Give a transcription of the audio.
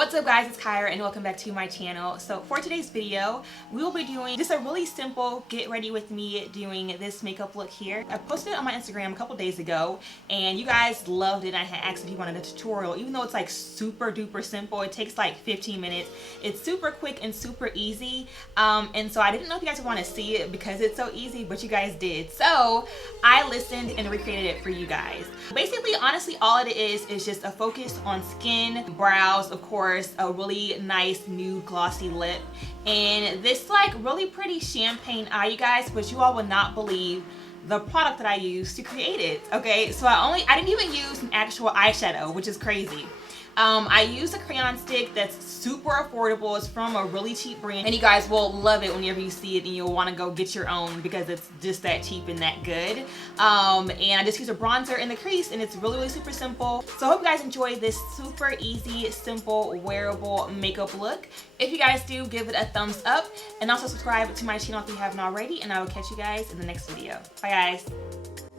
What's up guys, it's Kyra and welcome back to my channel. So for today's video, we will be doing just a really simple get ready with me doing this makeup look here. I posted it on my Instagram a couple days ago and you guys loved it. I had asked if you wanted a tutorial, even though it's like super duper simple. It takes like 15 minutes. It's super quick and super easy. And so I didn't know if you guys would want to see it because it's so easy, but you guys did. So I listened and recreated it for you guys. Basically, honestly, all it is just a focus on skin, brows, of course, a really nice nude glossy lip, and this like really pretty champagne eye, you guys, but you all would not believe the product that I used to create it. Okay, so I didn't even use an actual eyeshadow, which is crazy. I used a crayon stick that's super affordable. It's from a really cheap brand and you guys will love it whenever you see it and you'll want to go get your own because it's just that cheap and that good. And I just use a bronzer in the crease and it's really super simple. So I hope you guys enjoy this super easy, simple, wearable makeup look. If you guys do, give it a thumbs up and also subscribe to my channel if you haven't already, and I will catch you guys in the next video. Bye guys.